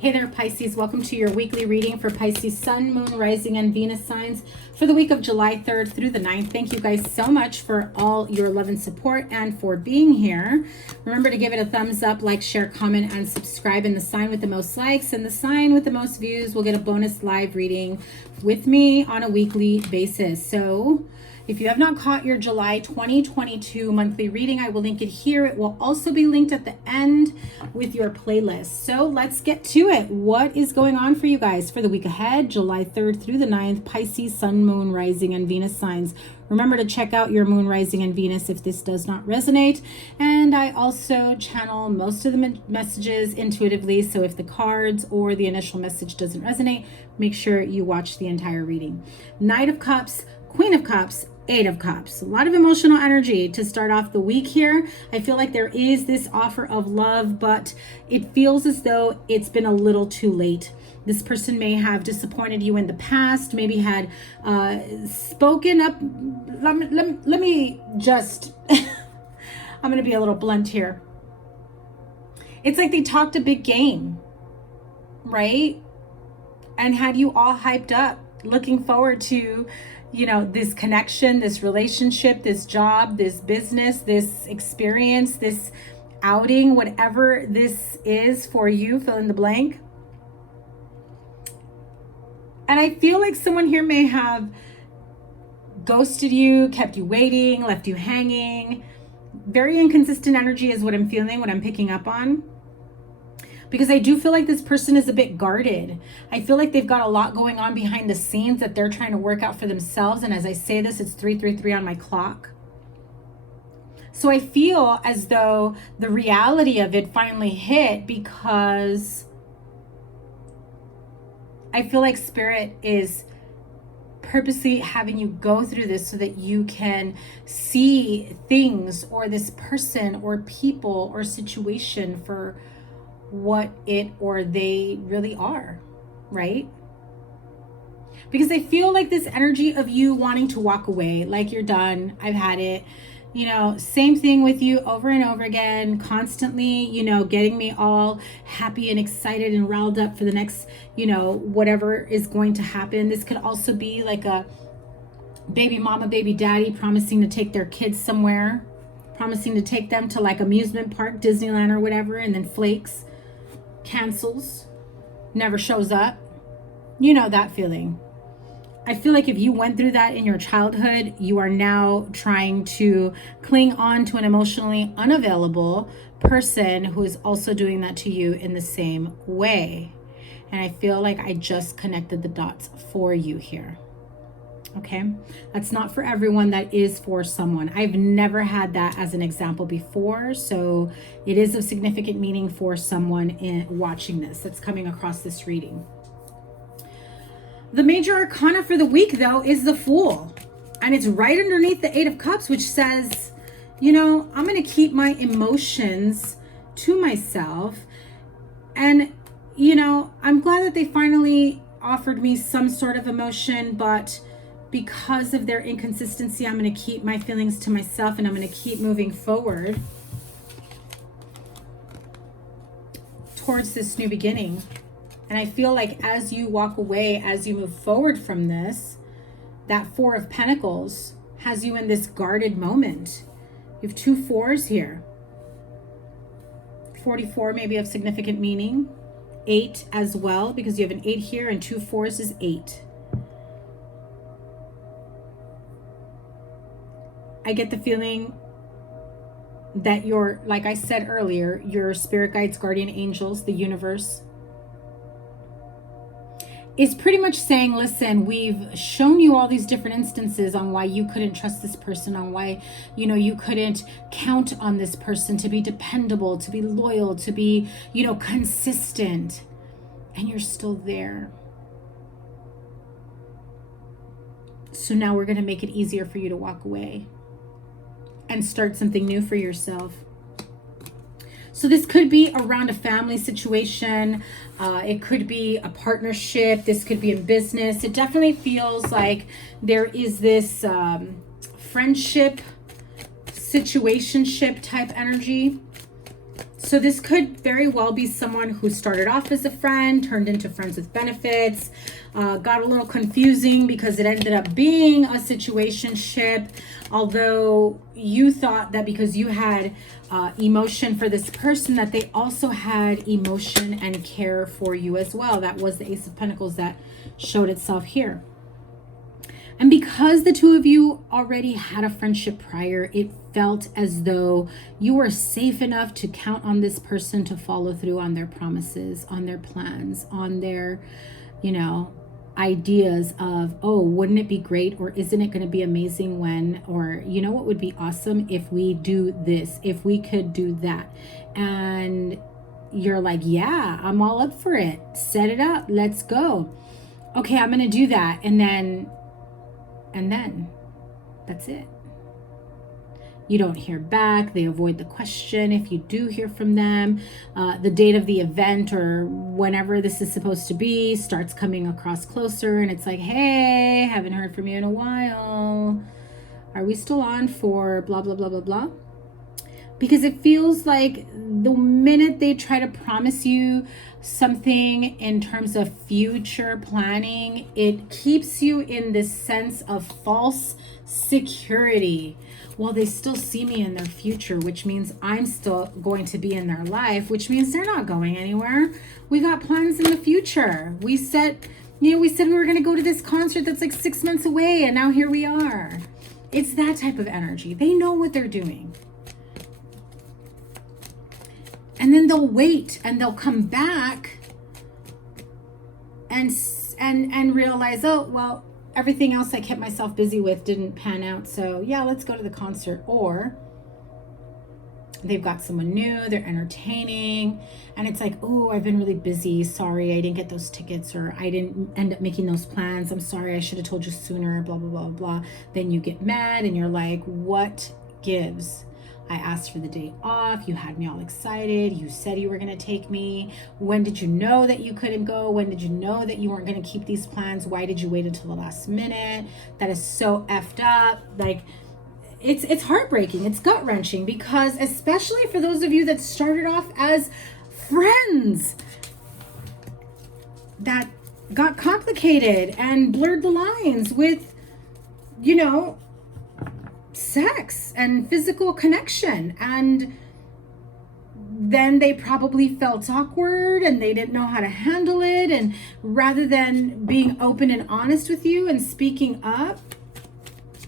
Hey there, Pisces. Welcome to your weekly reading for Pisces Sun, Moon, Rising, and Venus signs for the week of July 3rd through the 9th. Thank you guys so much for all your love and support and for being here. Remember to give it a thumbs up, like, share, comment, and subscribe. And the sign with the most likes and the sign with the most views will get a bonus live reading with me on a weekly basis. So if you have not caught your July 2022 monthly reading, I will link it here. It will also be linked at the end with your playlist. So let's get to it. What is going on for you guys for the week ahead, July 3rd through the 9th, Pisces, Sun, Moon, Rising, and Venus signs. Remember to check out your Moon, Rising, and Venus if this does not resonate. And I also channel most of the messages intuitively. So if the cards or the initial message doesn't resonate, make sure you watch the entire reading. Knight of Cups, Queen of Cups, Eight of Cups. A lot of emotional energy to start off the week here. I feel like there is this offer of love, but it feels as though it's been a little too late. This person may have disappointed you in the past, maybe had spoken up. Let me just, I'm going to be a little blunt here. It's like they talked a big game, right? And had you all hyped up, looking forward to, you know, this connection, this relationship, this job, this business, this experience, this outing, whatever this is for you, fill in the blank. And I feel like someone here may have ghosted you, kept you waiting, left you hanging. Very inconsistent energy is what I'm feeling, what I'm picking up on. Because I do feel like this person is a bit guarded. I feel like they've got a lot going on behind the scenes that they're trying to work out for themselves. And as I say this, it's 333 on my clock. So I feel as though the reality of it finally hit, because I feel like Spirit is purposely having you go through this so that you can see things or this person or people or situation for what it or they really are, right? Because I feel like this energy of you wanting to walk away, like you're done, I've had it, you know, same thing with you over and over again, constantly, you know, getting me all happy and excited and riled up for the next, you know, whatever is going to happen. This could also be like a baby mama, baby daddy promising to take their kids somewhere, promising to take them to like amusement park, Disneyland or whatever, and then flakes, cancels, never shows up. You know that feeling. I feel like if you went through that in your childhood, you are now trying to cling on to an emotionally unavailable person who is also doing that to you in the same way. And I feel like I just connected the dots for you here. Okay, that's not for everyone. That is for someone. I've never had that as an example before, so it is of significant meaning for someone in watching this that's coming across this reading. The major arcana for the week, though, is the Fool, and it's right underneath the Eight of Cups, which says, you know, I'm going to keep my emotions to myself, and you know, I'm glad that they finally offered me some sort of emotion, but because of their inconsistency, I'm going to keep my feelings to myself and I'm going to keep moving forward towards this new beginning. And I feel like as you walk away, as you move forward from this, that Four of Pentacles has you in this guarded moment. You have two fours here. 44 may be of significant meaning. 8 as well, because you have an 8 here and two fours is 8. I get the feeling that you're, like I said earlier, your spirit guides, guardian angels, the universe, is pretty much saying, listen, we've shown you all these different instances on why you couldn't trust this person, on why, you know, you couldn't count on this person to be dependable, to be loyal, to be, you know, consistent, and you're still there. So now we're going to make it easier for you to walk away and start something new for yourself. So this could be around a family situation. It could be a partnership. This could be in business. It definitely feels like there is this friendship, situationship type energy. So this could very well be someone who started off as a friend, turned into friends with benefits, got a little confusing because it ended up being a situationship. Although you thought that because you had emotion for this person, that they also had emotion and care for you as well. That was the Ace of Pentacles that showed itself here. And because the two of you already had a friendship prior, it felt as though you were safe enough to count on this person to follow through on their promises, on their plans, on their, you know, ideas of, oh, wouldn't it be great, or isn't it going to be amazing when, or you know what would be awesome if we do this, if we could do that. And you're like, yeah, I'm all up for it. Set it up. Let's go. Okay, I'm going to do that. And then that's it. You don't hear back. They avoid the question. If you do hear from them, the date of the event or whenever this is supposed to be starts coming across closer, and it's like, hey, haven't heard from you in a while. Are we still on for blah, blah, blah, blah, blah? Because it feels like the minute they try to promise you something in terms of future planning, it keeps you in this sense of false security. Well, they still see me in their future, which means I'm still going to be in their life, which means they're not going anywhere. We got plans in the future. We said we were going to go to this concert that's like 6 months away, and now here we are. It's that type of energy. They know what they're doing. And then they'll wait and they'll come back and realize, oh, well, everything else I kept myself busy with didn't pan out. So yeah, let's go to the concert. Or they've got someone new, they're entertaining, and it's like, oh, I've been really busy. Sorry, I didn't get those tickets, or I didn't end up making those plans. I'm sorry, I should have told you sooner, blah, blah, blah, blah. Then you get mad and you're like, what gives? I asked for the day off. You had me all excited. You said you were going to take me. When did you know that you couldn't go? When did you know that you weren't going to keep these plans? Why did you wait until the last minute? That is so effed up. Like, it's heartbreaking. It's gut-wrenching, because especially for those of you that started off as friends, that got complicated and blurred the lines with, you know, sex and physical connection, and then they probably felt awkward and they didn't know how to handle it, and rather than being open and honest with you and speaking up,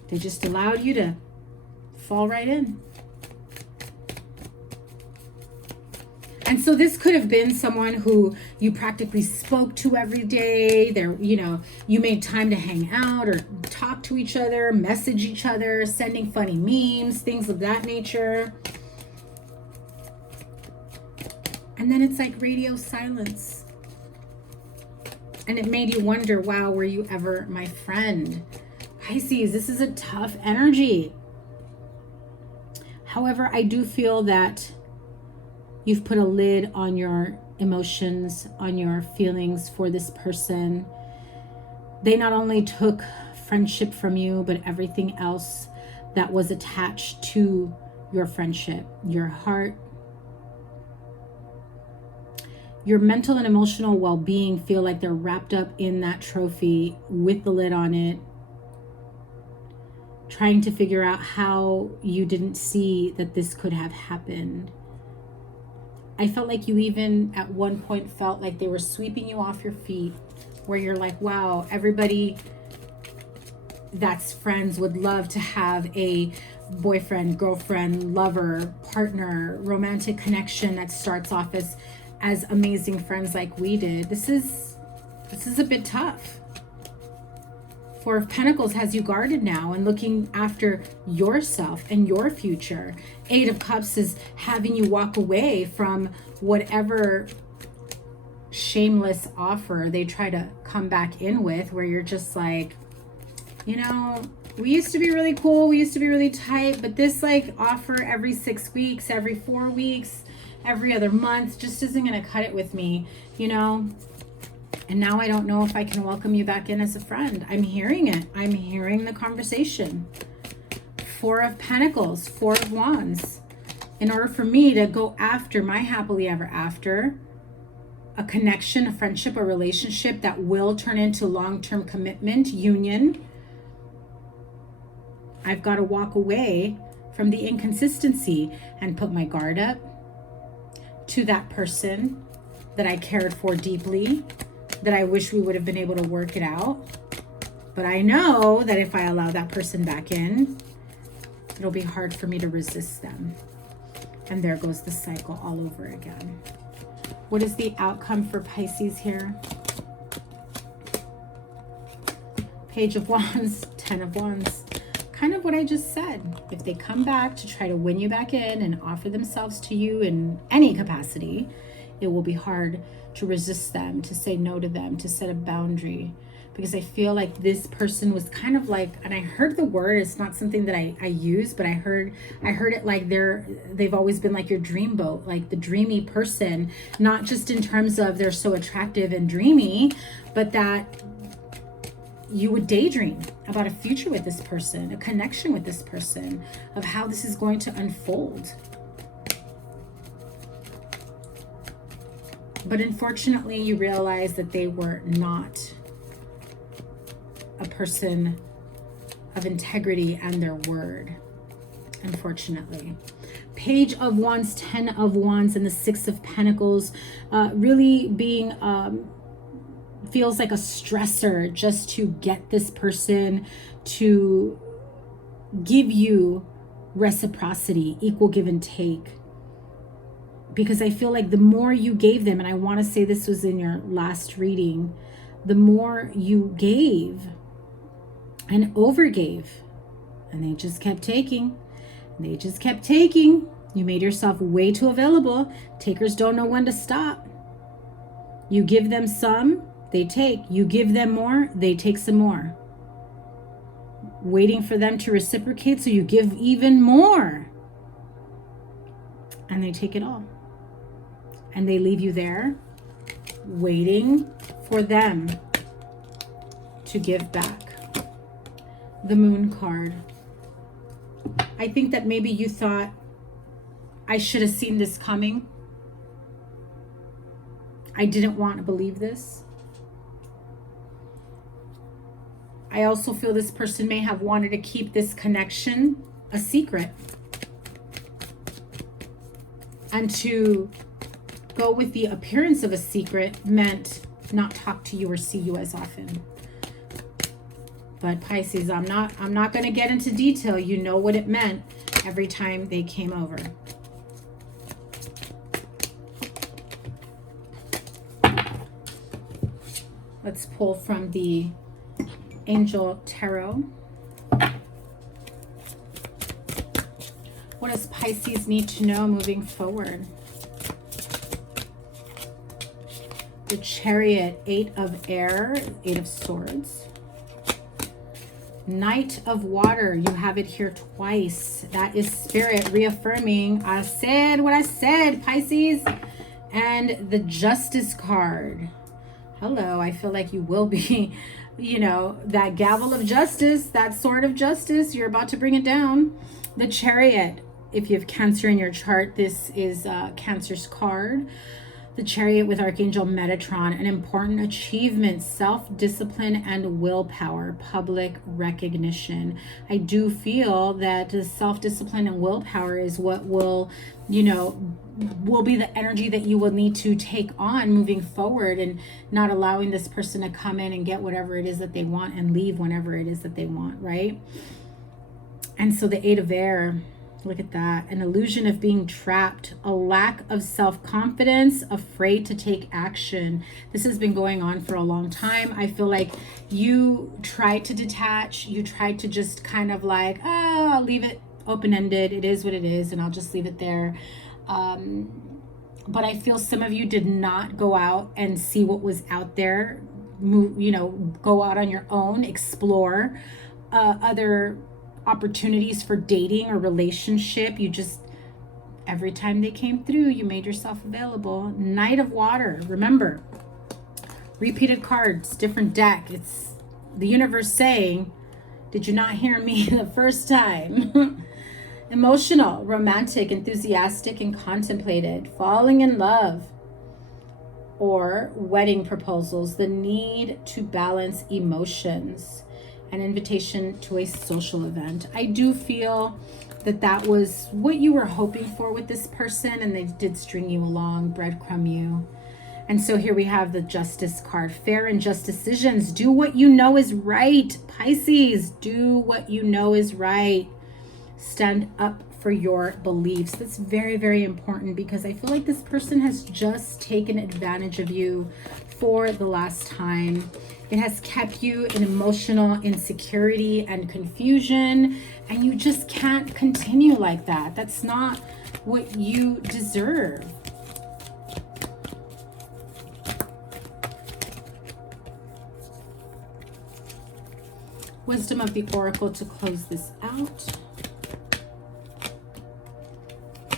they just allowed you to fall right in. And so this could have been someone who you practically spoke to every day. There, you know, you made time to hang out or talk to each other, message each other, sending funny memes, things of that nature. And then it's like radio silence. And it made you wonder, wow, were you ever my friend? Pisces, this is a tough energy. However, I do feel that you've put a lid on your emotions, on your feelings for this person. They not only took friendship from you, but everything else that was attached to your friendship, your heart, your mental and emotional well-being feel like they're wrapped up in that trophy with the lid on it, trying to figure out how you didn't see that this could have happened. I felt like you even at one point felt like they were sweeping you off your feet, where you're like, wow, everybody that's friends would love to have a boyfriend, girlfriend, lover, partner, romantic connection that starts off as amazing friends like we did. This is a bit tough. Four of Pentacles has you guarded now and looking after yourself and your future. Eight of Cups is having you walk away from whatever shameless offer they try to come back in with, where you're just like, you know, we used to be really cool, we used to be really tight, but this like offer every 6 weeks, every 4 weeks, every other month just isn't going to cut it with me, you know? And now I don't know if I can welcome you back in as a friend. I'm hearing it. I'm hearing the conversation. Four of Pentacles, Four of Wands. in order for me to go after my happily ever after, a connection, a friendship, a relationship that will turn into long-term commitment, union, I've got to walk away from the inconsistency and put my guard up to that person that I cared for deeply, that I wish we would have been able to work it out. But I know that if I allow that person back in, it'll be hard for me to resist them. And there goes the cycle all over again. What is the outcome for Pisces here? Page of Wands, 10 of Wands. Kind of what I just said. If they come back to try to win you back in and offer themselves to you in any capacity, it will be hard to resist them, to say no to them, to set a boundary. Because I feel like this person was kind of like, and I heard the word, it's not something that I use, but I heard it like they've always been like your dream boat, like the dreamy person, not just in terms of they're so attractive and dreamy, but that you would daydream about a future with this person, a connection with this person, of how this is going to unfold. But unfortunately, you realize that they were not a person of integrity and their word, unfortunately. Page of Wands, 10 of Wands, and the 6 of Pentacles, really being feels like a stressor just to get this person to give you reciprocity, equal give and take. Because I feel like the more you gave them, and I want to say this was in your last reading, the more you gave and overgave, and they just kept taking, they just kept taking. You made yourself way too available. Takers don't know when to stop. You give them some, they take. You give them more, they take some more. Waiting for them to reciprocate, so you give even more. And they take it all. And they leave you there, waiting for them to give back. The Moon card. I think that maybe you thought, I should have seen this coming. I didn't want to believe this. I also feel this person may have wanted to keep this connection a secret. And to go with the appearance of a secret meant not talk to you or see you as often. But Pisces, I'm not going to get into detail. You know what it meant every time they came over. Let's pull from the Angel Tarot. What does Pisces need to know moving forward? The Chariot, 8 of Air, 8 of Swords. Knight of Water, you have it here twice. That is Spirit reaffirming, I said what I said, Pisces. And the Justice card. Hello, I feel like you will be, you know, that gavel of justice, that sword of justice, you're about to bring it down. The Chariot, if you have Cancer in your chart, this is Cancer's card. The Chariot with Archangel Metatron, an important achievement, self-discipline and willpower, public recognition. I do feel that the self-discipline and willpower is what will, you know, will be the energy that you will need to take on moving forward, and not allowing this person to come in and get whatever it is that they want and leave whenever it is that they want, right? And so the 8 of Air, look at that. An illusion of being trapped, a lack of self-confidence, afraid to take action. This has been going on for a long time. I feel like you tried to detach. You tried to just kind of like, oh, I'll leave it open-ended. It is what it is, and I'll just leave it there. But I feel some of you did not go out and see what was out there. Move, you know, go out on your own, explore other opportunities for dating or relationship. You just, every time they came through, you made yourself available. Knight of Water, remember, repeated cards, different deck. It's the universe saying, did you not hear me the first time? Emotional, romantic, enthusiastic, and contemplated. Falling in love. Or wedding proposals. The need to balance emotions. An invitation to a social event. I do feel that that was what you were hoping for with this person, and they did string you along, breadcrumb you. And so here we have the Justice card. Fair and just decisions. Do what you know is right, Pisces. Do what you know is right. Stand up for your beliefs. That's very, very important, because I feel like this person has just taken advantage of you for the last time. It has kept you in emotional insecurity and confusion, and you just can't continue like that. That's not what you deserve. Wisdom of the Oracle to close this out.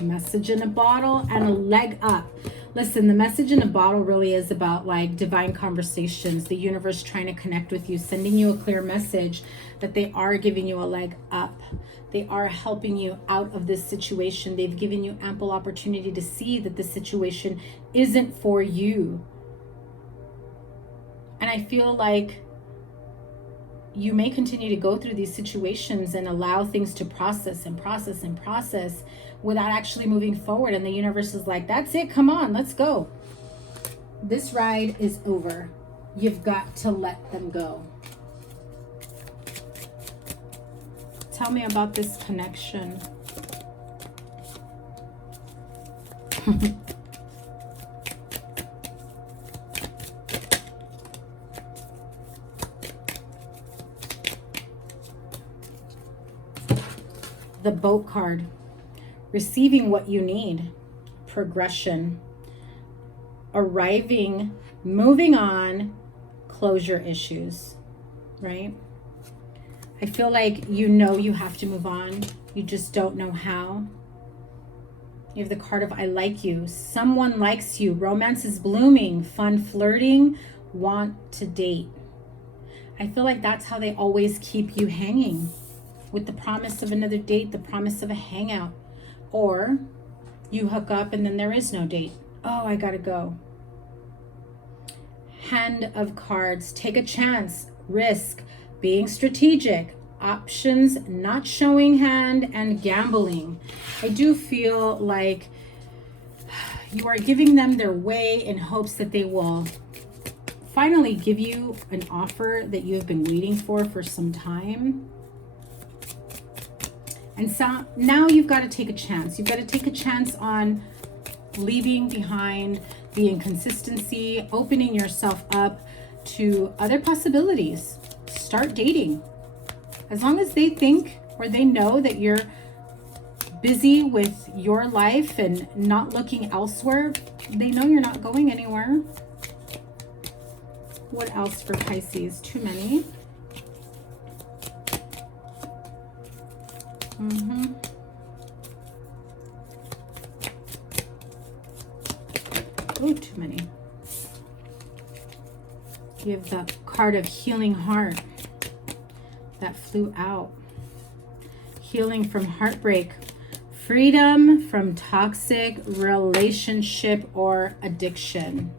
Message in a bottle and a leg up. Listen, the message in a bottle really is about like divine conversations, the universe trying to connect with you, sending you a clear message that they are giving you a leg up. They are helping you out of this situation. They've given you ample opportunity to see that the situation isn't for you. And I feel like you may continue to go through these situations and allow things to process and process and process without actually moving forward. And the universe is like, that's it, come on, let's go. This ride is over. You've got to let them go. Tell me about this connection. The Boat card. Receiving what you need. Progression. Arriving, moving on, closure issues, right? I feel like you know you have to move on. You just don't know how. You have the card of I like you. Someone likes you. Romance is blooming. Fun flirting. Want to date. I feel like that's how they always keep you hanging. With the promise of another date, the promise of a hangout. Or you hook up and then there is no date. Oh, I gotta go. Hand of cards. Take a chance. Risk. Being strategic. Options. Not showing hand. And gambling. I do feel like you are giving them their way in hopes that they will finally give you an offer that you have been waiting for some time. And so now you've got to take a chance. You've got to take a chance on leaving behind the inconsistency, opening yourself up to other possibilities. Start dating. As long as they think or they know that you're busy with your life and not looking elsewhere, they know you're not going anywhere. What else for Pisces? Too many. Oh, too many. You have the card of healing heart that flew out. Healing from heartbreak. Freedom from toxic relationship or addiction.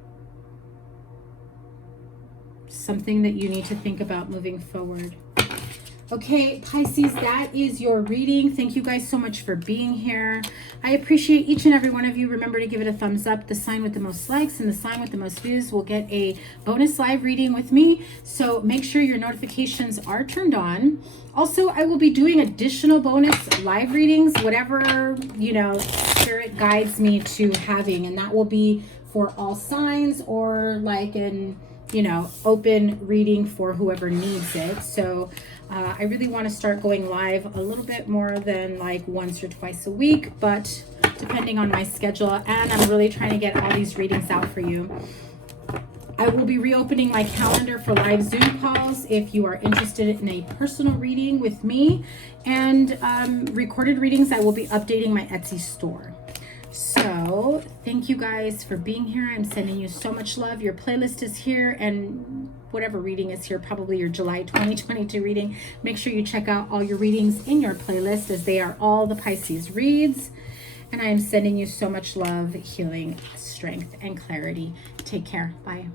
Something that you need to think about moving forward. Okay, Pisces, that is your reading. Thank you guys so much for being here. I appreciate each and every one of you. Remember to give it a thumbs up. The sign with the most likes and the sign with the most views will get a bonus live reading with me. So make sure your notifications are turned on. Also, I will be doing additional bonus live readings, whatever, you know, spirit guides me to having. And that will be for all signs or like an, you know, open reading for whoever needs it. So I really want to start going live a little bit more than like once or twice a week, but depending on my schedule, and I'm really trying to get all these readings out for you. I will be reopening my calendar for live Zoom calls if you are interested in a personal reading with me, and recorded readings. I will be updating my Etsy store. So thank you guys for being here. I'm sending you so much love. Your playlist is here, and whatever reading is here, probably your July 2022 reading. Make sure you check out all your readings in your playlist, as they are all the Pisces reads. And I am sending you so much love, healing, strength, and clarity. Take care. Bye.